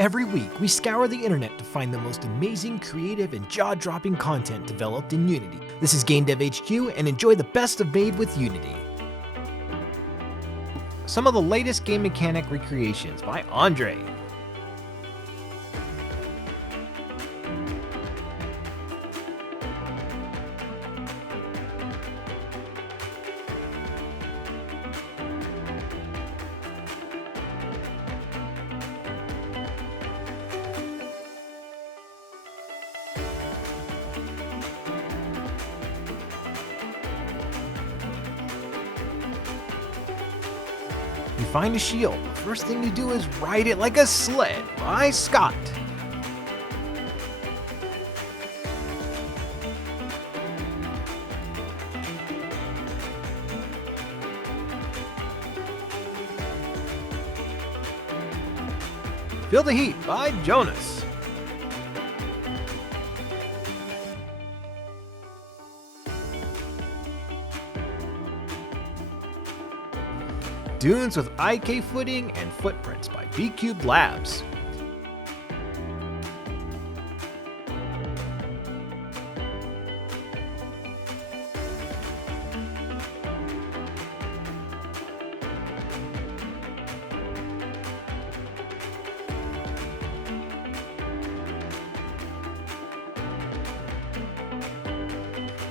Every week, we scour the internet to find the most amazing, creative, and jaw-dropping content developed in Unity. This is Game Dev HQ, and enjoy the best of Made with Unity. Some of the latest game mechanic recreations by Andre. You find a shield. The first thing you do is ride it like a sled by Scott. Feel the Heat by Jonas. Dunes with IK Footing and Footprints by B-Cubed Labs.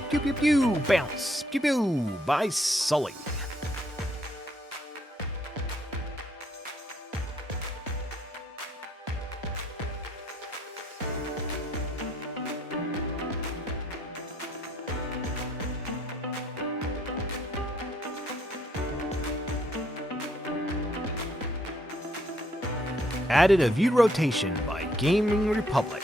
Pew Pew Pew Bounce Pew Pew by Sully. Added a view rotation by Gaming Republic.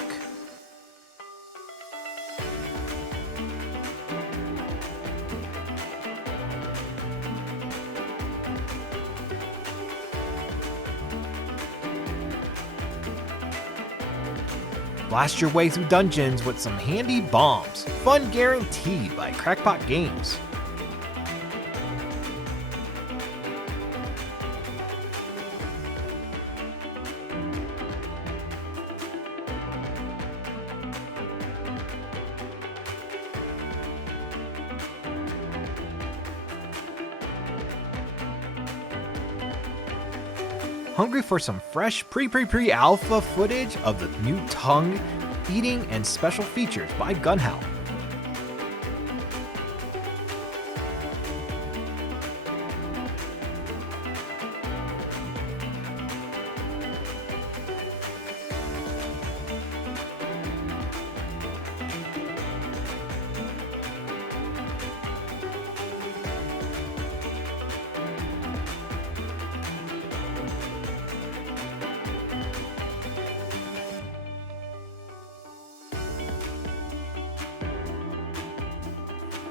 Blast your way through dungeons with some handy bombs. Fun guaranteed by Crackpot Games. Hungry for some fresh pre-alpha footage of the new tongue, eating, and special features by Gunhow.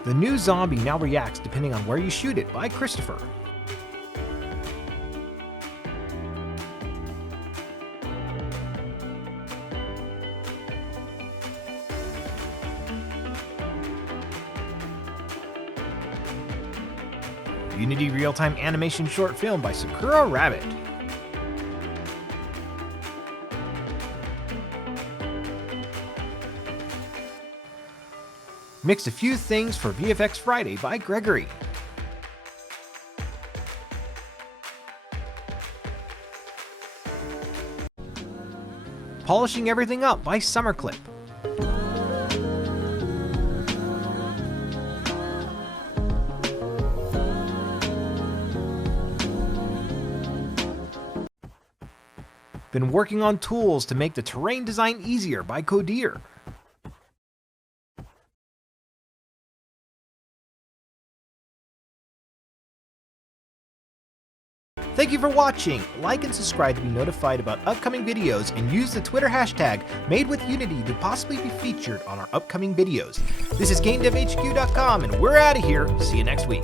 The new zombie now reacts depending on where you shoot it by Christopher. Unity real-time animation short film by Sakura Rabbit. Mixed a few things for VFX Friday by Gregory. Polishing Everything Up by Summerclip. Been working on tools to make the terrain design easier by Codir. Thank you for watching. Like and subscribe to be notified about upcoming videos, and use the Twitter hashtag MadeWithUnity to possibly be featured on our upcoming videos. This is GameDevHQ.com, and we're out of here. See you next week.